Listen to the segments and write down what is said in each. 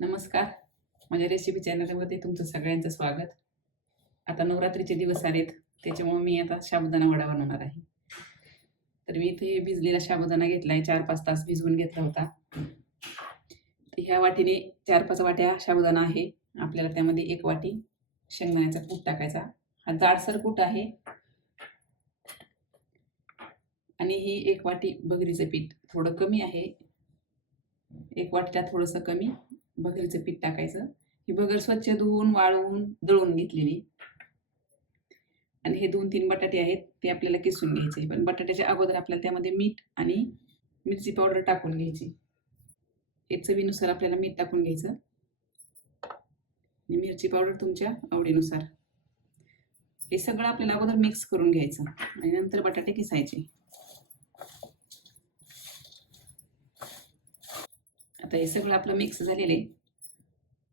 नमस्कार. माझ्या रेसिपी चॅनलमध्ये तुमचं सगळ्यांचं स्वागत. आता नवरात्रीचे दिवस आलेत त्याच्यामुळे मी आता साबुदाणा वडा बनवणार आहे. तर मी इथे भिजलेला साबुदाणा घेतला आहे चार पाच तास भिजवून घेतला होता. ह्या वाटीने चार पाच वाट्या साबुदाणा आहे. आपल्याला त्यामध्ये एक वाटी शेंगदाण्याचा कूट टाकायचा. हा जाडसर कूट आहे. आणि ही एक वाटी बगरीचं पीठ थोडं कमी आहे. एक वाटीला थोडंसं कमी. बकरीचं पीठ टाकायचं. ही बगर स्वच्छ धुवून वाळवून दळून घेतलेली. आणि हे दोन तीन बटाटे आहेत ते आपल्याला किसून घ्यायचे. पण बटाट्याच्या अगोदर आपल्याला त्यामध्ये मीठ आणि मिरची पावडर टाकून घ्यायची. हे चवीनुसार आपल्याला मीठ टाकून घ्यायचं. आणि मिरची पावडर तुमच्या आवडीनुसार. हे सगळं आपल्याला अगोदर मिक्स करून घ्यायचं. आणि नंतर बटाटे किसायचे. आता हे सगळं आपलं मिक्स झालेलं आहे.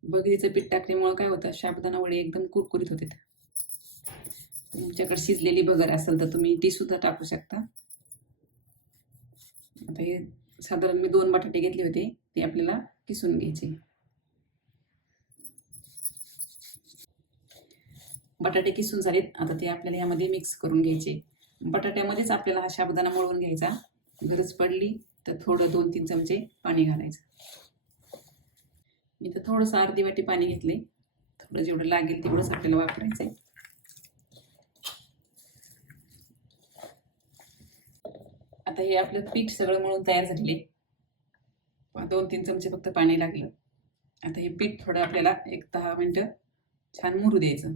बगरीचं पीठ टाकल्यामुळं काय होतं साबुदाणा वडे एकदम कुरकुरीत होते. तुमच्याकडे शिजलेली बगर असेल तर तुम्ही ती सुद्धा टाकू शकता. आता हे साधारण मी दोन बटाटे घेतले होते ते आपल्याला किसून घ्यायचे. बटाटे किसून झालेत आता ते आपल्याला यामध्ये मिक्स करून घ्यायचे. बटाट्यामध्येच आपल्याला हा शाबदाना मळून घ्यायचा. गरज पडली तर थोडं दोन तीन चमचे पाणी घालायचं. मी तर थोडंसं अर्धी वाटी पाणी घेतले थोडं जेवढं लागेल तेवढंच आपल्याला वापरायचं आहे आता हे आपलं पीठ सगळं मळून तयार झाले दोन तीन चमचे फक्त पाणी लागलं. आता हे पीठ थोडं आपल्याला एक दहा मिनटं छान मुरू द्यायचं.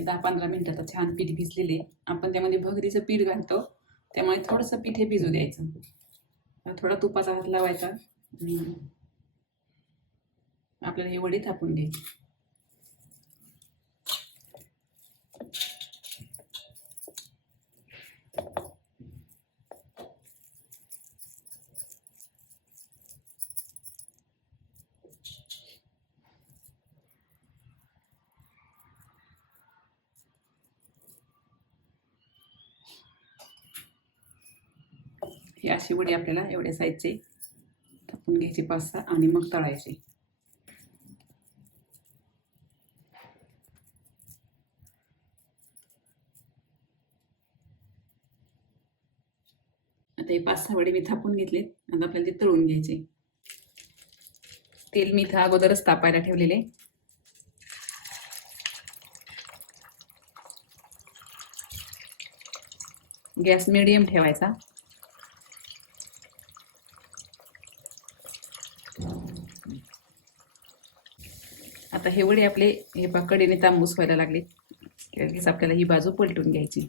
दहा पंधरा मिनिटात छान पीठ भिजलेले. आपण त्यामध्ये भगरीचं पीठ घालतो. त्यामुळे थोडंसं पीठ हे भिजू द्यायचं. थोडा तुपाचा हात लावायचा. आणि आपल्याला हे वडी थापून घ्यायची. हे अशी वडी आपल्याला एवढ्या साईजचे थापून घ्यायची पाच सहा आणि मग तळायची. आता हे पाच सहा वडे मी थापून घेतले आता आपल्याला ते तळून घ्यायचे. तेल मी इथं अगोदरच तापायला ठेवलेले. गॅस मिडियम ठेवायचा. आता हे वडे आपले हे बा कडेने तांबूस व्हायला लागले. लगेच आपल्याला ही बाजू पलटून घ्यायची.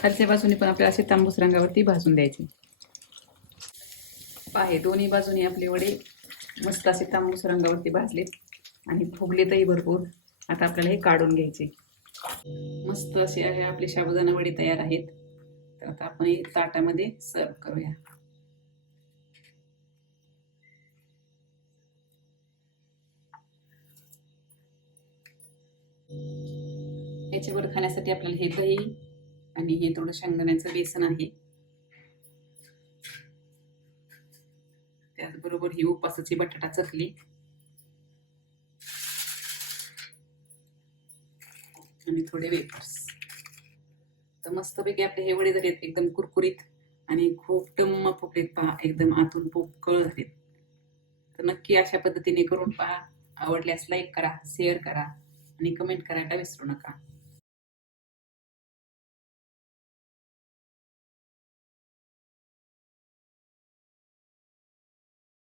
खालच्या बाजूने पण आपल्याला असे तांबूस रंगावरती भाजून द्यायचे. पाहे दोन्ही बाजूने आपले वडे मस्त असे तांबूस रंगावरती भाजलेत आणि फुगलेतही भरपूर. आता आपल्याला हे काढून घ्यायचे. मस्त असे आहे आपले शाबुदाना वडे तयार आहेत. तर आता आपण हे ताटामध्ये सर्व करूया. याच्यावर खाण्यासाठी आपल्याला हे दही आणि हे थोडं शेंगदाण्याचं बेसन आहे. त्याचबरोबर ही उपासाची बटाटा चकली. आणि थोडे वेफर्स. तर मस्तपैकी आपले हे वडे झालेत एकदम कुरकुरीत आणि खूप टम्म फुकलेत पहा एकदम आतून पोकळ झालेत. तर नक्की अशा पद्धतीने करून पहा. आवडल्यास लाईक करा शेअर करा आणि कमेंट करायला विसरू नका.